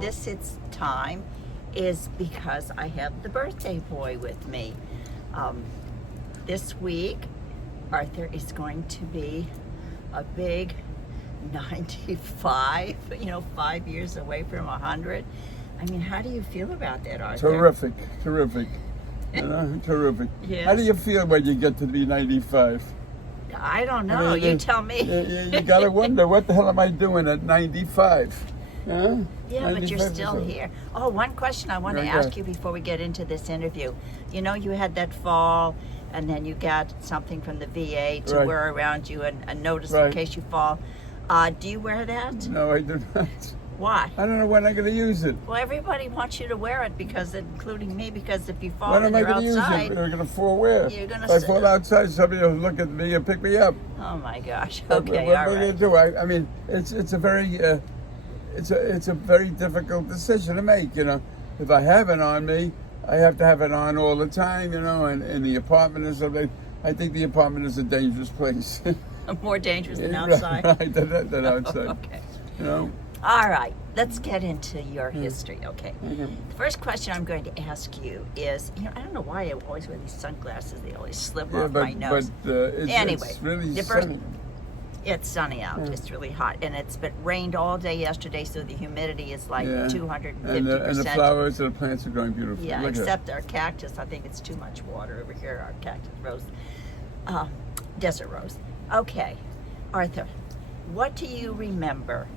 this it's time is because I have the birthday boy with me. This week, Arthur is going to be a big 95, 5 years away from 100. I mean, how do you feel about that, Arthur? Terrific. Terrific. Yes. How do you feel when you get to be 95? I don't know. You tell me. You got to wonder, what the hell am I doing at 95? Huh? Yeah, but you're still here. Oh, one question I want to ask you before we get into this interview. You know, you had that fall, and then you got something from the VA to wear around you, and a notice in case you fall. Do you wear that? No, I do not. Why? I don't know when I'm going to use it. Well, everybody wants you to wear it, including me, because if you fall when and am I you're going to use outside, it? We're going to fall where? You're going if I fall outside, somebody will look at me and pick me up. Oh my gosh! Okay, what all am I going to do? I mean, it's a very it's a very difficult decision to make. You know, if I have it on me, I have to have it on all the time. You know, and in the apartment or something. I think the apartment is a dangerous place. More dangerous than outside. Right, than outside. Okay. You know. All right, let's get into your history, okay? The first question I'm going to ask you is, I don't know why I always wear these sunglasses. They always slip off my nose. But it's really sunny. It's sunny out. It's really hot. And it's been rained all day yesterday, so the humidity is like 250%. And the flowers and the plants are growing beautifully. Yeah, except our cactus. I think it's too much water over here, our cactus rose. Desert rose. Okay, Arthur, what do you remember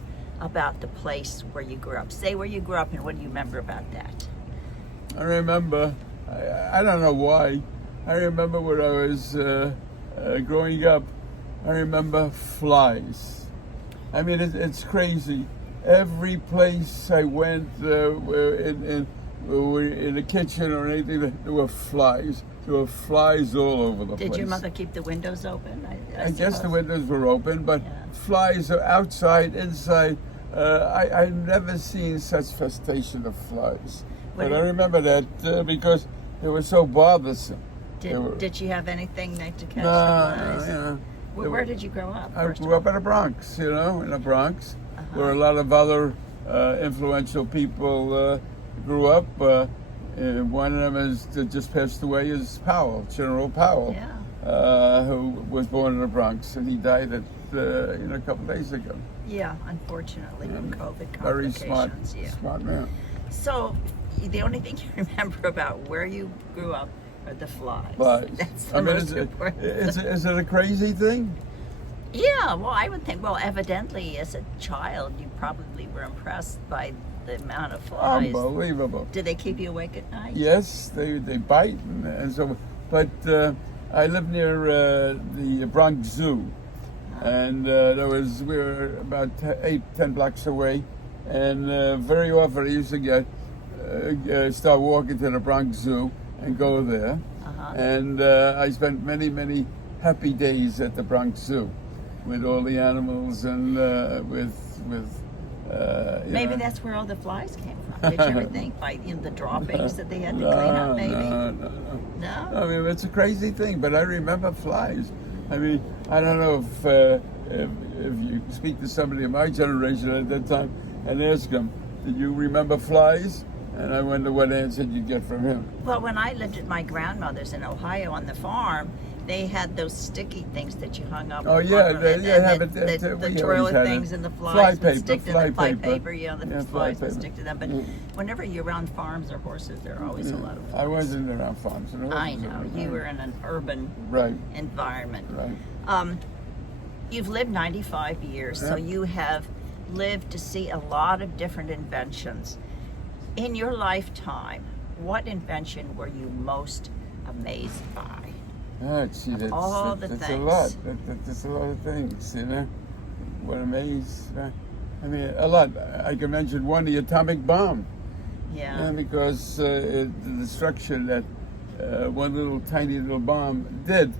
about the place where you grew up? Say where you grew up and what do you remember about that? I remember, I don't know why, I remember when I was growing up, I remember flies. I mean, it's crazy. Every place I went, in the kitchen or anything, there were flies. There were flies all over the place. Did your mother keep the windows open? I guess the windows were open, but flies are outside, inside. I've never seen such festation of flies. But I remember that because they were so bothersome. Did she have anything to catch the flies? No. Where did you grow up? I grew up in the Bronx, in the Bronx, where a lot of other influential people grew up. One of them is just passed away is Powell, General Powell, who was born in the Bronx, and he died a couple days ago. Yeah, unfortunately, from COVID Very complications. smart man. So, the only thing you remember about where you grew up are the flies. That's the most important thing. Is it a crazy thing? Yeah, well, I would think, evidently, as a child, you probably were impressed by the amount of flies. Unbelievable. Did they keep you awake at night? Yes, they bite and so. But I live near the Bronx Zoo, and we were about 8-10 blocks away, and very often I used to start walking to the Bronx Zoo and go there, and I spent many happy days at the Bronx Zoo with all the animals and maybe that's where all the flies came from. Did you ever think by the droppings that they had to clean up? Maybe. No. I mean, it's a crazy thing, but I remember flies. I mean, I don't know if you speak to somebody of my generation at that time and ask them, "Did you remember flies?" And I wonder what answer you get from him. Well, when I lived at my grandmother's in Ohio on the farm, they had those sticky things that you hung up. Oh yeah, they have it. The toilet things and the flies would stick to the fly paper. The fly flies would stick to them. But whenever you're around farms or horses, there are always a lot of flies. I wasn't around farms. I know. You were in an urban environment. Right. You've lived 95 years, so you have lived to see a lot of different inventions. In your lifetime, what invention were you most amazed by? That's a lot. That's a lot of things, What amazed. I mean, a lot. I can mention one, the atomic bomb. Yeah. Because the destruction that one tiny little bomb did.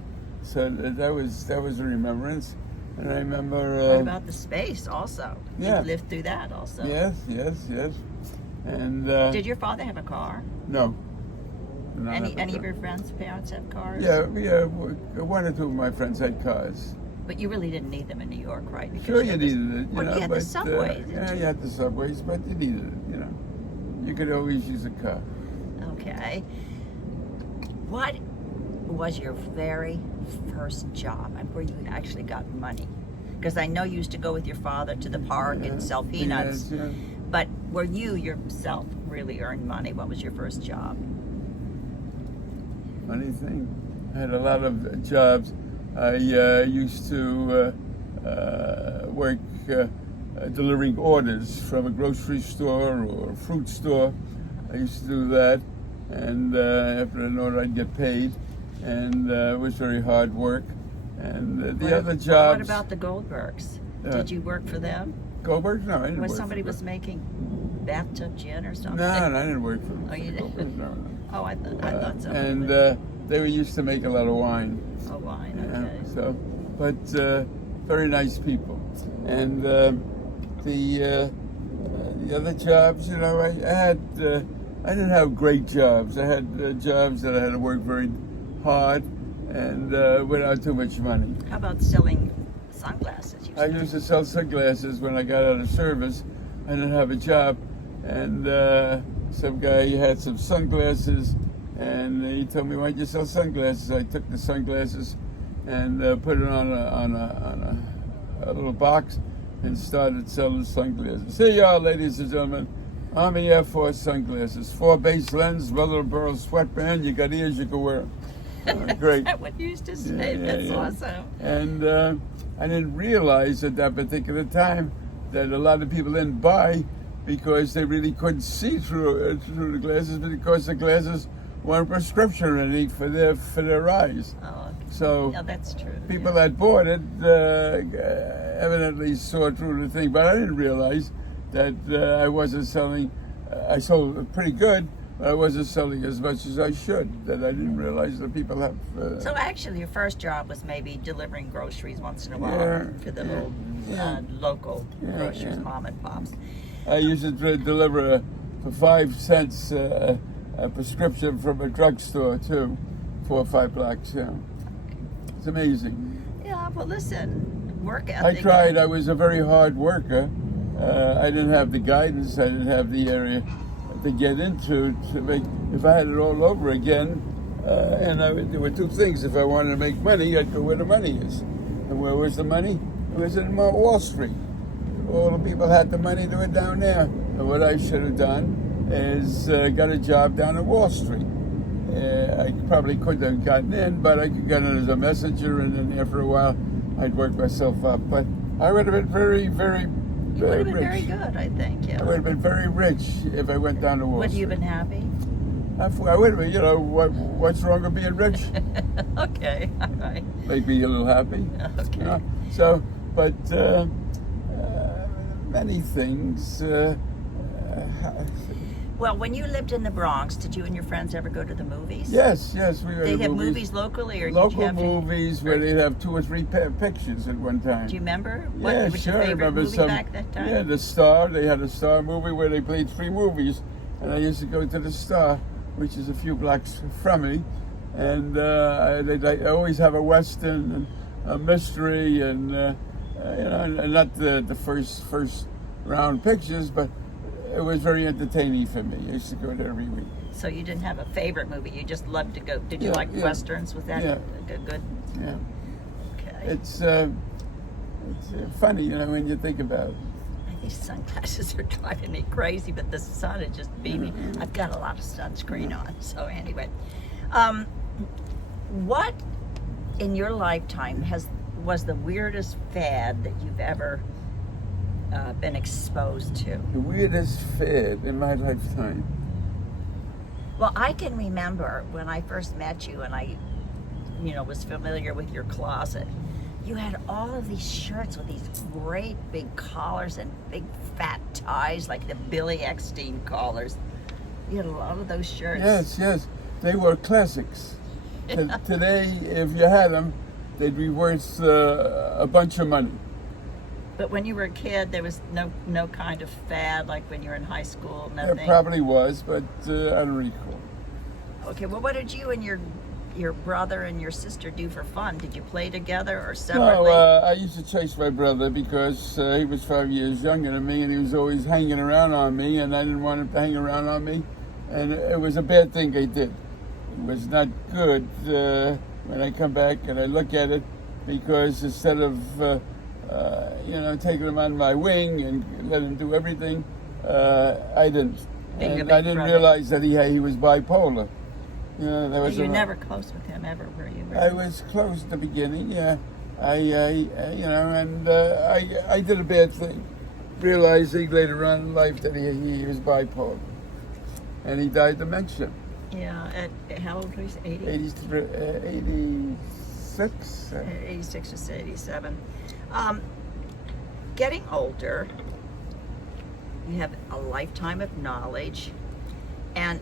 So that was a remembrance. And I remember. What about the space also? Yeah. You lived through that also. Yes. And did your father have a car? No. Any of your friends' parents have cars? Yeah. One or two of my friends had cars. But you really didn't need them in New York, right? Sure, you needed it. You had the subways. You had the subways, but you needed it. you could always use a car. Okay. What was your very first job and where you actually got money? Because I know you used to go with your father to the park and sell peanuts, Yes, yeah. but where you yourself really earned money, what was your first job? Funny thing, I had a lot of jobs. I used to work delivering orders from a grocery store or a fruit store. I used to do that, and after an order I'd get paid, and it was very hard work. And the other jobs... What about the Goldbergs? Did you work for them? Goldberg? No, I didn't work Somebody for was them. making bathtub gin or something? No, I didn't work for them. Oh, you Goldberg, didn't? no. Oh, I thought so. And they were used to make a lot of wine. Oh, wine, Yeah, okay. so, but very nice people. And the other jobs, you know, I didn't have great jobs. I had jobs that I had to work very hard and without too much money. How about selling sunglasses? You I said? used to sell sunglasses when I got out of service. I didn't have a job, and some guy had some sunglasses, and he told me, "Why don't you sell sunglasses?" I took the sunglasses and put it on a little box and started selling sunglasses. Here you are, ladies and gentlemen. Army Air Force sunglasses, 4 base lens, mother of pearl sweatband. You got ears, you can wear them. Great. Is that what you used to say? Yeah, That's yeah. awesome. And I didn't realize at that particular time that a lot of people didn't buy because they really couldn't see through the glasses, because the glasses weren't prescription ready for their eyes. Oh, okay. So Yeah, that's true. people yeah. that bought it evidently saw through the thing, but I didn't realize that I wasn't selling. I sold pretty good, but I wasn't selling as much as I should. That I didn't realize that people have. So actually, your first job was maybe delivering groceries once in a while Yeah, for the yeah, little yeah. Local Yeah, groceries, yeah. mom and pops. I used to deliver for 5 cents a prescription from a drugstore too, 4 or 5 blocks. Yeah, it's amazing. Yeah, well, listen, work I ethic. tried. I was a very hard worker. I didn't have the guidance. I didn't have the area to get into to make. If I had it all over again, there were 2 things. If I wanted to make money, I'd go where the money is. And where was the money? It was in Wall Street. All the people had the money to it down there. And what I should have done is got a job down at Wall Street. I probably couldn't have gotten in, but I could get in as a messenger, and then after a while, I'd work myself up. But I would have been very, very, You would very have been rich. very good, I think. Yeah. I would have been very rich if I went down to Wall Would Street. you have been happy? I would have been. You know, what's wrong with being rich? Okay, all right. Make me a little happy. Okay. You know? So, but many things. Well, when you lived in the Bronx, did you and your friends ever go to the movies? Yes, we were. They to have movies locally, or did local you have to, movies where they'd have 2 or 3 pictures at one time. Do you remember? What Yeah, was sure. your I favorite remember movie some. back that time? Yeah, the Star. They had a Star movie where they played 3 movies, and I used to go to the Star, which is a few blocks from me, and I always have a Western and a mystery, and and not the first round pictures, but it was very entertaining for me. I used to go there every week. So you didn't have a favorite movie? You just loved to go. Did you Yeah, like yeah. westerns? Was that Yeah. good? Yeah, Okay. it's funny, when you think about it. These sunglasses are driving me crazy, but the sun is just beaming. Mm-hmm. I've got a lot of sunscreen on. So anyway, what in your lifetime was the weirdest fad that you've ever been exposed to? The weirdest fad in my lifetime. Well, I can remember when I first met you and I, was familiar with your closet. You had all of these shirts with these great big collars and big fat ties, like the Billy Eckstein collars. You had a lot of those shirts. Yes, they were classics. Today, if you had them, they'd be worth a bunch of money. But when you were a kid, there was no kind of fad, like when you were in high school, There nothing. probably was, but I don't recall. Okay, well, what did you and your your brother and your sister do for fun? Did you play together or No, separately? I used to chase my brother because he was 5 years younger than me, and he was always hanging around on me, and I didn't want him to hang around on me, and it was a bad thing I did. It was not good when I come back and I look at it, because instead of taking him on my wing and let him do everything, I didn't. Being a And big I didn't brother. realize that he was bipolar. There was You're a- never close with him ever, were you? I was close at the beginning, yeah. I did a bad thing, realizing later on in life that he was bipolar, and he died of dementia. Yeah. At how old was he? 80? 86. 86 to 87. Getting older, you have a lifetime of knowledge. And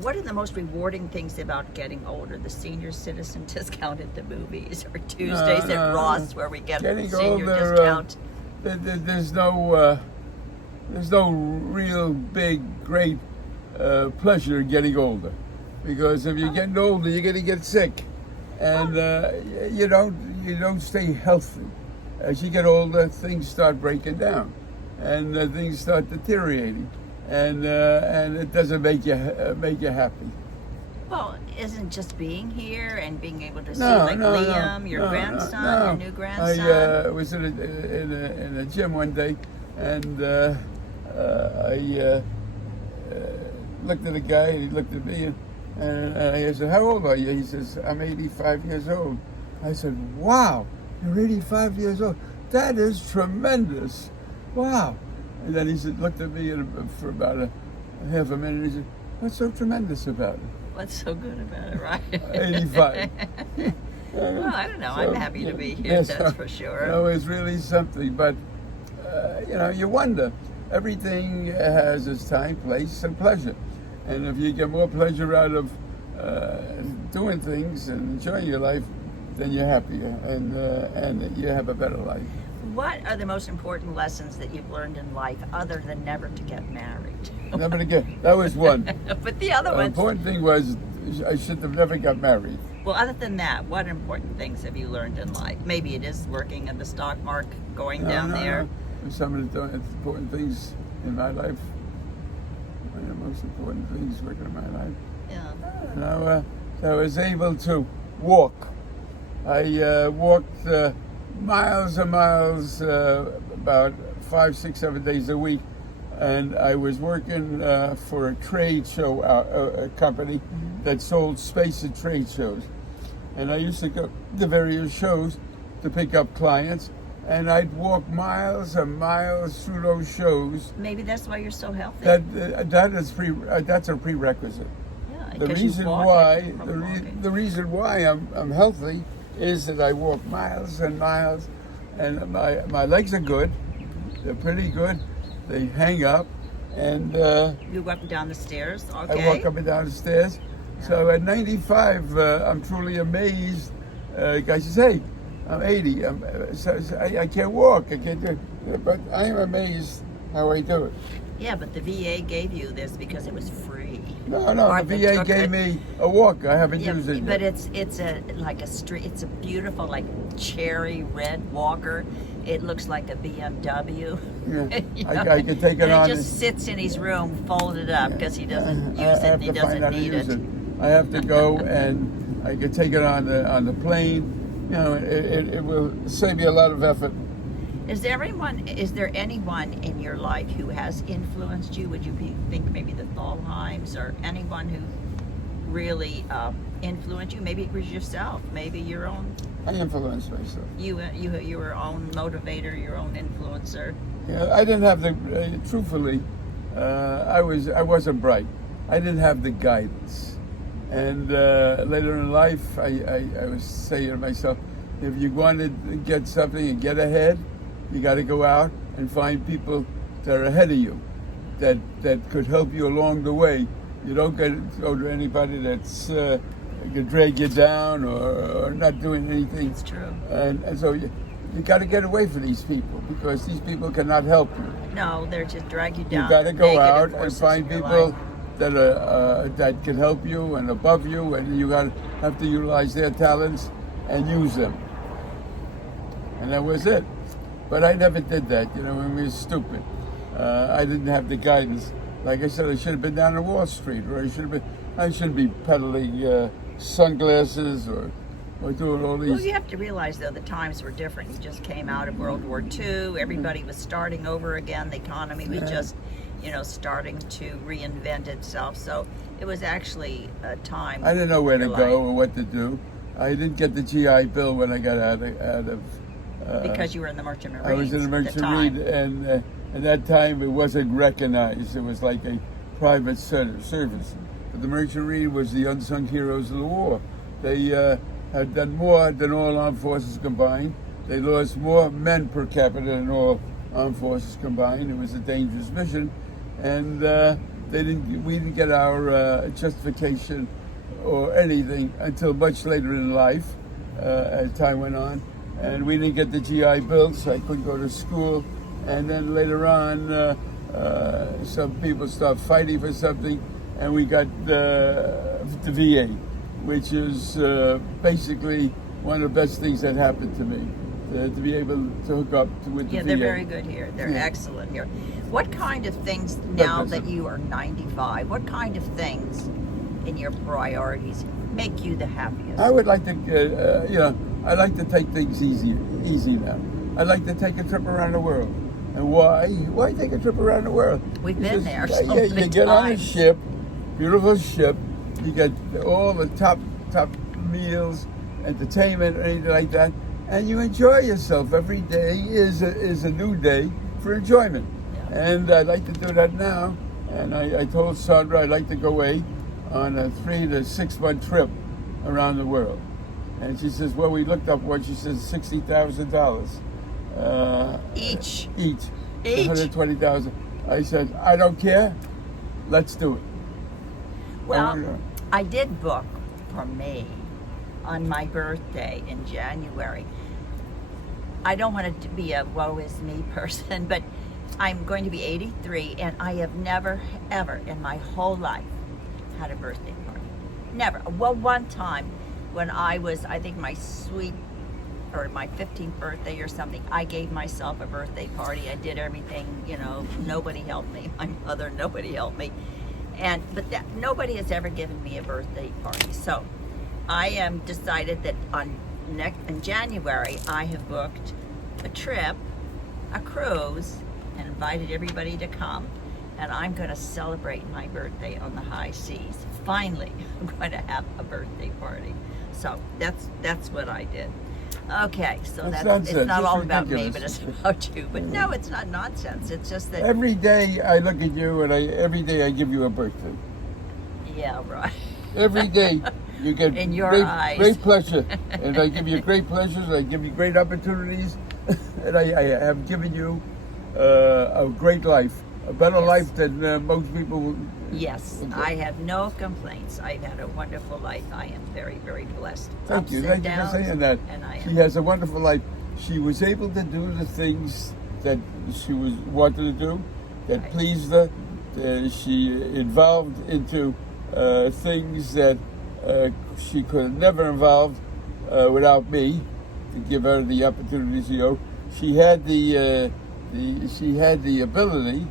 what are the most rewarding things about getting older? The senior citizen discount at the movies, or Tuesdays at Ross, where we get Getting senior older, discount? There's no real big, great pleasure in getting older, because if you're getting older, you're going to get sick, and you don't stay healthy. As you get older, things start breaking down, and things start deteriorating, and it doesn't make you happy. Well, isn't just being here and being able to see No, Liam, your grandson, your new grandson? I was in a gym one day, and I looked at the guy, and he looked at me, and I said, "How old are you?" He says, "I'm 85 years old." I said, "Wow, you're 85 years old. That is tremendous. Wow." And then he looked at me for about a half a minute, and he said, "What's so tremendous about it?" What's so good about it, right? 85. Well, I don't know. I'm happy to be here, Yes, that's for sure. It's really something. But, you wonder. Everything has its time, place, and pleasure. And if you get more pleasure out of doing things and enjoying your life, then you're happier, and you have a better life. What are the most important lessons that you've learned in life, other than never to get married? Never again. That was one. But the other The ones. important thing was I should have never got married. Well, other than that, what important things have you learned in life? Maybe it is working in the stock market, going down there. Some of the important things in my life. One of the most important things working in my life. Yeah. I was able to walk. I walked miles and miles, about 5, 6, 7 days a week, and I was working for a trade show a company that sold space and trade shows, and I used to go to various shows to pick up clients, and I'd walk miles and miles through those shows. Maybe that's why you're so healthy. That's a prerequisite. Yeah, The 'cause you reason walk why it from walking. the reason why I'm healthy is that I walk miles and miles, and my legs are good. They're pretty good. They hang up, and You go up and down the stairs. I Okay. walk up and down the stairs. So at 95, I'm truly amazed. Guy says, "Hey, I'm 80. I can't walk. I can't do it." But I am amazed how I do it. Yeah, but the VA gave you this because it was free. No, the Martha VA took gave it. me a walker. I haven't Yeah, used it but yet. it's a beautiful like cherry red walker. It looks like a BMW. Yeah. You I know? can take it and on it just and- sits in his room, folded up, because he doesn't I use it. have And he to find doesn't out how to need use it. I have to go and I can take it on the plane. It will save me a lot of effort. Is there anyone in your life who has influenced you? Would you think maybe the Thalheims, or anyone who really influenced you? Maybe it was yourself. Maybe your own. I influence myself. Your own motivator, your own influencer. Yeah, I didn't have the. Truthfully, I wasn't bright. I didn't have the guidance. And later in life, I was saying to myself, if you want to get something and get ahead, you got to go out and find people that are ahead of you, that could help you along the way. You don't go to anybody that's can drag you down or not doing anything. It's true. And so you got to get away from these people, because these people cannot help you. No, they're just drag you You down. got to go Negative out and forces find in your people life. that can help you and above you, and you have to utilize their talents and use them. And that was it. But I never did that, you know, I was stupid. I didn't have the guidance. Like I said, I should have been down on Wall Street, or I shouldn't be peddling sunglasses or doing all these. Well, you have to realize, though, the times were different. You just came out of World War II. Everybody was starting over again. The economy was just, you know, starting to reinvent itself. So it was actually a time. I didn't know where to go or what to do. I didn't get the GI Bill when I got out of because you were in the Merchant Marines. I was in the Merchant Marine, and at that time it wasn't recognized. It was like a private service. But the Merchant Marine was the unsung heroes of the war. They had done more than all armed forces combined. They lost more men per capita than all armed forces combined. It was a dangerous mission, and we didn't get our justification or anything until much later in life, as time went on. And we didn't get the GI Bill, so I couldn't go to school. And then later on, some people started fighting for something, and we got the VA, which is basically one of the best things that happened to me, to be able to hook up with the VA. Yeah, they're very good here. They're excellent here. What kind of things, now that you are 95, what kind of things in your priorities make you the happiest? I would like to, I like to take things easy now. I'd like to take a trip around the world. And why? Why take a trip around the world? We've been there so many you get on a times. ship, beautiful ship. You get all the top meals, entertainment, anything like that, and you enjoy yourself. Every day is a new day for enjoyment. Yeah. And I'd like to do that now. And I told Sandra I'd like to go away on a 3 to 6 month trip around the world. And she says, well, we looked up one. She says $60,000 each. 120,000. I said, I don't care. Let's do it. Well, I did book for me on my birthday in January. I don't want it to be a woe is me person, but I'm going to be 83, and I have never, ever in my whole life had a birthday party. Never. Well, one time when I was, I think my 15th birthday or something, I gave myself a birthday party. I did everything, you know, nobody helped me. My mother, nobody helped me. But nobody has ever given me a birthday party. So I am decided that in January, I have booked a trip, a cruise, and invited everybody to come. And I'm going to celebrate my birthday on the high seas. Finally, I'm going to have a birthday party. So that's what I did. Okay, so it's not all about me, but it's about you. But no, it's not nonsense. It's just that every day I look at you, and every day I give you a birthday. Yeah, right. Every day you get in your eyes. Great pleasure, and I give you great pleasures. I give you great opportunities, and I have given you a great life, a better life than most people. Yes, I have no complaints. I've had a wonderful life. I am very, very blessed. Thank you for saying that. She has a wonderful life. She was able to do the things that she wanted to do, that pleased her. She evolved into things that she could have never involved without me to give her the opportunities. She had the ability,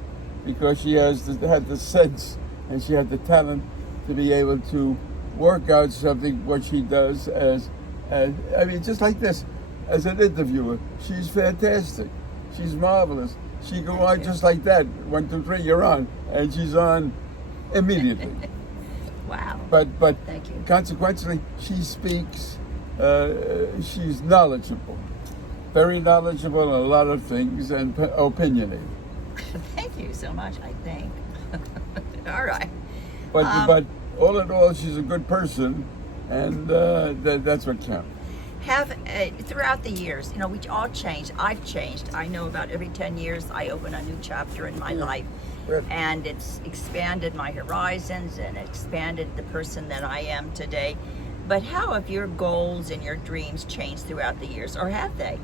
because she had the sense and she had the talent to be able to work out something, what she does just like this, as an interviewer. She's fantastic. She's marvelous. She go on just like that. 1, 2, 3, you're on. And she's on immediately. Wow. But thank you. Consequently, she speaks, she's knowledgeable. Very knowledgeable on a lot of things, and opinionated. Thank you so much, I think. All right. But all in all, she's a good person, and that's what counts. Throughout the years, we all changed. I've changed. I know about every 10 years I open a new chapter in my life. Right. And it's expanded my horizons and expanded the person that I am today. But how have your goals and your dreams changed throughout the years, or have they?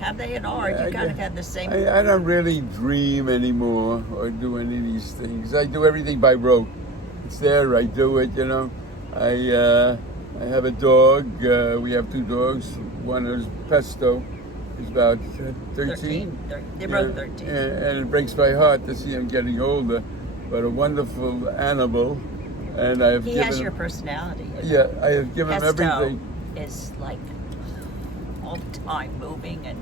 Have they at all? Or do you kind of have the same? I don't really dream anymore or do any of these things. I do everything by rote. It's there, I do it, you know. I have a dog. We have 2 dogs. One is Pesto. He's about 13. They're both 13. And it breaks my heart to see him getting older. But a wonderful animal. And I have He given has him, your personality. Yeah, I have given him Pesto everything. is like all the time moving and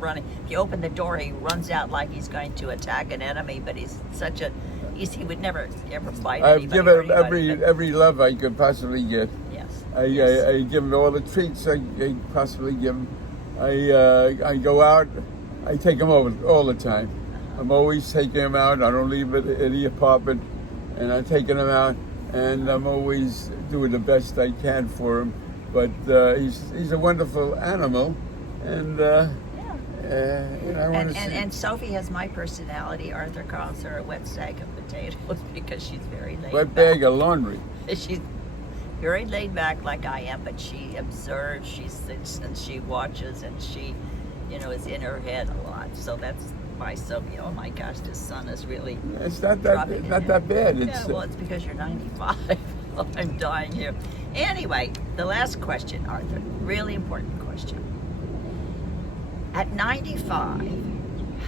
running. If you open the door, he runs out like he's going to attack an enemy. But he's such a he would never ever bite I've anybody. given or him anybody, every love I could possibly get. yes. I give him all the treats I possibly give him. I go out. I take him over all the time. I'm always taking him out. I don't leave it in the apartment, and I'm taking him out. And I'm always doing the best I can for him. But he's a wonderful animal, and you know, I want to see. And Sophie has my personality. Arthur calls her a wet sack of potatoes because she's very laid Wet back. bag of laundry. She's very laid back like I am, but she observes, she sits and she watches, and she, you know, is in her head a lot. So that's why Sophie, oh my gosh, this sun is really It's not dropping that in. that bad. It's Yeah, well, it's because you're 95. I'm dying here. Anyway, the last question, Arthur, really important question. At 95,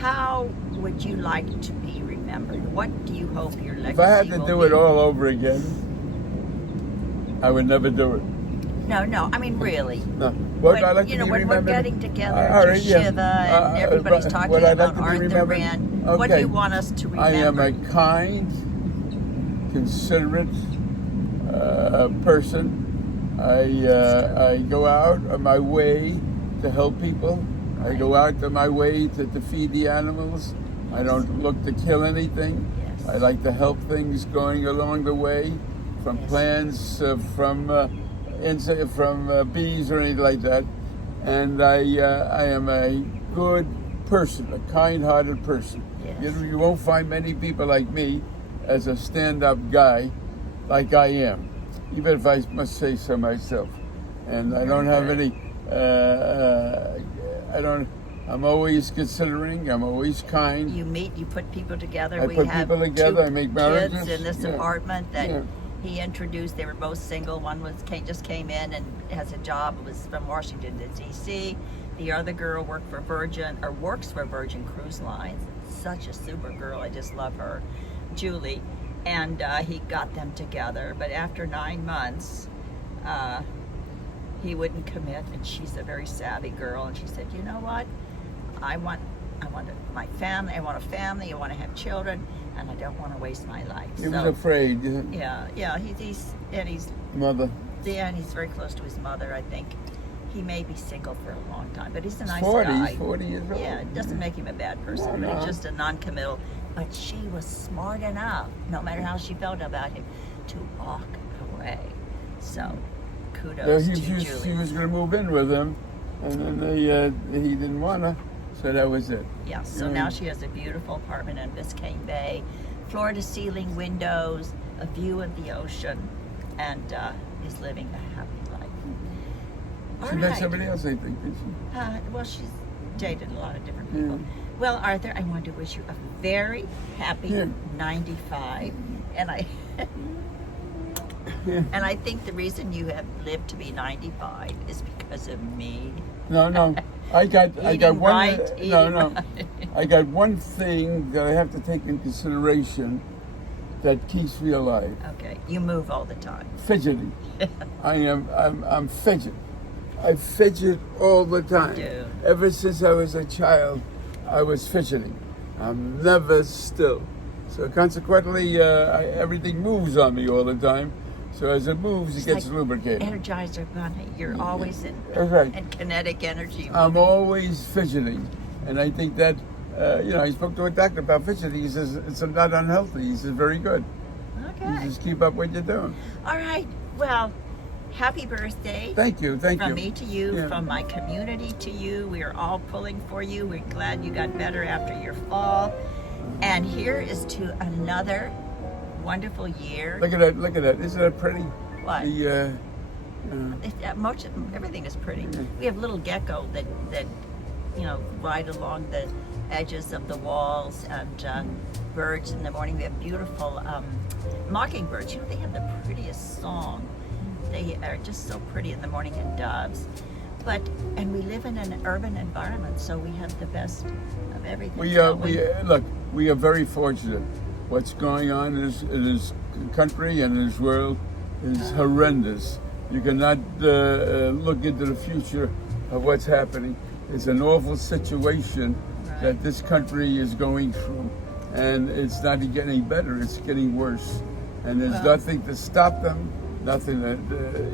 how would you like to be remembered? What do you hope your legacy if I had to will do be? it all over again, I would never do it. No, I mean really. No. What When, I'd like you to know, be when we're remembered. getting together All to right, yeah. Shiva and everybody's talking what I'd like about to be Arthur remembered? Rand, what do Okay. you want us to I am remember? a kind, considerate person. I go out of my way to help people. I go out of my way to feed the animals. I don't look to kill anything. Yes. I like to help things going along the way, from Yes. plants, from bees or anything like that. And I am a good person, a kind-hearted person. Yes. You won't find many people like me as a stand-up guy like I am, even if I must say so myself. And I don't have any, I'm always considering, I'm always kind. You meet, you put people together. I we put have people together, 2 I make marriages. kids in this Yeah. apartment that Yeah. he introduced. They were both single. One just came in and has a job. It was from Washington to D.C. The other girl works for Virgin Cruise Lines. Such a super girl. I just love her, Julie. And he got them together. But after 9 months, he wouldn't commit. And she's a very savvy girl. And she said, you know what? I want my family. I want a family. I want to have children, and I don't want to waste my life. He was afraid. Yeah. He's Mother. and he's very close to his mother. I think he may be single for a long time, but he's a nice 40, guy. he's 40 years old. Yeah, it doesn't make him a bad person, No, but no. he's just a non-committal. But she was smart enough, no matter how she felt about him, to walk away. So, kudos to She Julie. was going to move in with him, and then he didn't want to, so that was it. Yeah, so now she has a beautiful apartment in Biscayne Bay, floor-to-ceiling windows, a view of the ocean, and is living a happy life. All She met right. somebody else, I think, did she? Well, she's dated a lot of different people. Well, Arthur, I want to wish you a very happy 95, and I and I think the reason you have lived to be 95 is because of me. No. I got Eating one. right, No. eating I got one thing that I have to take in consideration that keeps me alive. Okay, you move all the time. Fidgeting. I'm fidget. I fidget all the time. You do. Ever since I was a child, I was fidgeting. I'm never still. So consequently, everything moves on me all the time. So as it moves, it gets like lubricated. Energizer Bunny. You're always in That's right. and kinetic energy. I'm always fidgeting. And I think that, I spoke to a doctor about fidgeting. He says, it's not unhealthy. He says, very good. Okay. You just keep up what you're doing. All right. Well, happy birthday. Thank you. From me to you, Yeah. from my community to you. We are all pulling for you. We're glad you got better after your fall. And here is to another wonderful year. Look at that. Isn't that pretty? What? The, Everything is pretty. We have little gecko that right along the edges of the walls, and birds in the morning. We have beautiful mockingbirds. They have the prettiest song. They are just so pretty in the morning, and doves. And we live in an urban environment, so we have the best of everything. We are very fortunate. What's going on in this country and in this world is horrendous. You cannot look into the future of what's happening. It's an awful situation that this country is going through, and it's not getting better. It's getting worse, and there's nothing to stop them. Nothing that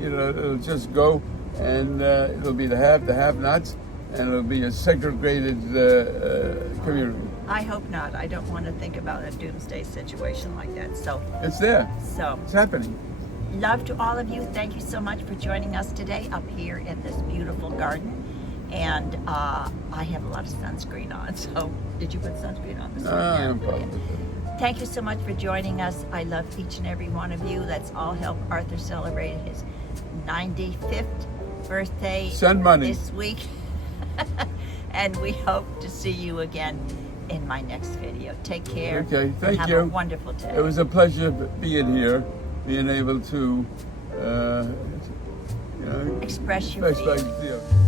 it'll just go, and it'll be the have-nots, and it'll be a segregated community. I hope not. I don't want to think about a doomsday situation like that. So it's there. So it's happening. Love to all of you. Thank you so much for joining us today up here in this beautiful garden. And I have a lot of sunscreen on. So did you put sunscreen on this morning? Thank you so much for joining us. I love each and every one of you. Let's all help Arthur celebrate his 95th birthday this week. And we hope to see you again in my next video. Take care. Okay, thank you. Have a wonderful day. It was a pleasure being here, being able to, express your feelings.